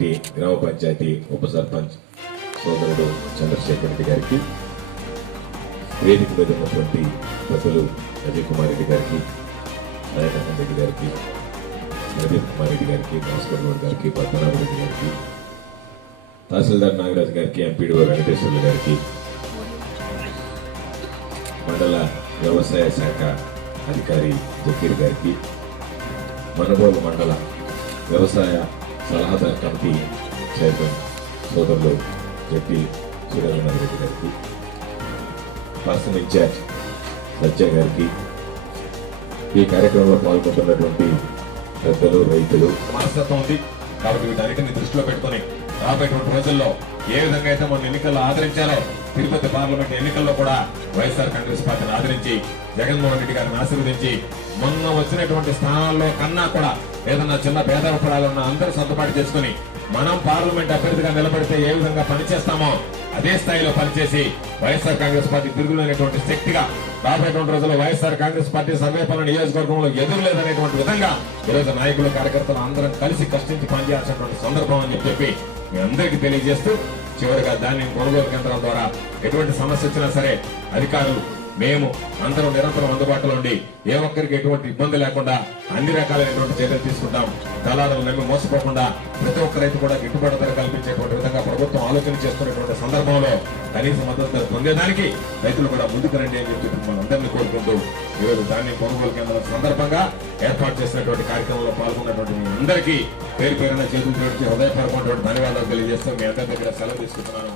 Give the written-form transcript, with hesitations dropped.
ఉన్నటువంటి గ్రామ పంచాయతీ ఉప సర్పంచ్ సోదరుడు చంద్రశేఖర్ రెడ్డి గారికి, వేదిక మీద ఉన్నటువంటి పెద్దలు అజయ్ కుమార్ రెడ్డి గారికి, నారాయణ రెడ్డి గారికి, ప్రదీప్ కుమార్ రెడ్డి గారికి, భాస్కర్ గౌడ్ గారికి, పద్మనాభ రెడ్డి గారికి, తహసీల్దార్ నాగరాజు గారికి, ఎంపీడీఓ వెంకటేశ్వర్లు గారికి, మండల వ్యవసాయ శాఖ అధికారి జకీర్ గారికి, మనబోలు మండల వ్యవసాయ సలహాదారు కమిటీ చైర్మన్ సోదరులు జట్టి సూర్యనారాయణ రెడ్డి గారికి, పర్సన్ ఇన్ఛార్జ్ సత్య గారికి, ఈ కార్యక్రమంలో పాల్గొంటున్నటువంటి పెద్దలు, రైతులు మనస్తత్వం ఉంది కాబట్టి వీటన్నిటిని దృష్టిలో పెట్టుకుని రాబోయేటువంటి రోజుల్లో ఏ విధంగా అయితే మన ఎన్నికల్లో ఆదరించారో తిరుపతి పార్లమెంట్ ఎన్నికల్లో కూడా వైఎస్ఆర్ కాంగ్రెస్ పార్టీని ఆదరించి జగన్మోహన్ రెడ్డి గారిని ఆశీర్వదించి మొన్న వచ్చినటువంటి స్థానాల్లో కన్నా కూడా ఏదన్నా చిన్న భేదాభిప్రాయాలున్నా అందరూ సర్దుబాటు చేసుకుని మనం పార్లమెంట్ అభ్యర్థిగా నిలబడితే ఏ విధంగా పనిచేస్తామో అదే స్థాయిలో పనిచేసి వైఎస్ఆర్ కాంగ్రెస్ పార్టీ తిరుగులేనటువంటి శక్తిగా రాబోయేటువంటి రోజుల్లో వైఎస్ఆర్ కాంగ్రెస్ పార్టీ సర్వేపల్లి నియోజకవర్గంలో ఎదురులేదనేటువంటి విధంగా ఈరోజు నాయకులు, కార్యకర్తలు అందరం కలిసి కష్టించి పనిచేయాల్సినటువంటి సందర్భం అని చెప్పి మీ అందరికీ తెలియజేస్తూ చివరిగా ధాన్యం కొనుగోలు కేంద్రాల ద్వారా ఎటువంటి సమస్య వచ్చినా సరే అధికారులు మేము అందరం నిరంతరం అందుబాటులో ఉండి ఏ ఒక్కరికి ఎటువంటి ఇబ్బంది లేకుండా అన్ని రకాలైనటువంటి చర్యలు తీసుకుంటాం. దళారులు నమ్మి మోసపోకుండా ప్రతి ఒక్క రైతు కూడా గిట్టుబాటు ధర కల్పించేటువంటి విధంగా ప్రభుత్వం ఆలోచన చేస్తున్నటువంటి సందర్భంలో కనీస మద్దతు ధర పొందేదానికి రైతులు కూడా ముందుకు రండి అని చెప్పి మనందరినీ కోరుకుంటూ ఈరోజు ధాన్యం కొనుగోలు కేంద్రం సందర్భంగా ఏర్పాటు చేసినటువంటి కార్యక్రమంలో పాల్గొన్నటువంటి మీ అందరికీ పేరు పేరున చేతులు జోడించి హృదయపూర్వకమైనటువంటి ధన్యవాదాలు తెలియజేస్తూ మీ అందరి దగ్గర సెలవు తీసుకుంటున్నాను.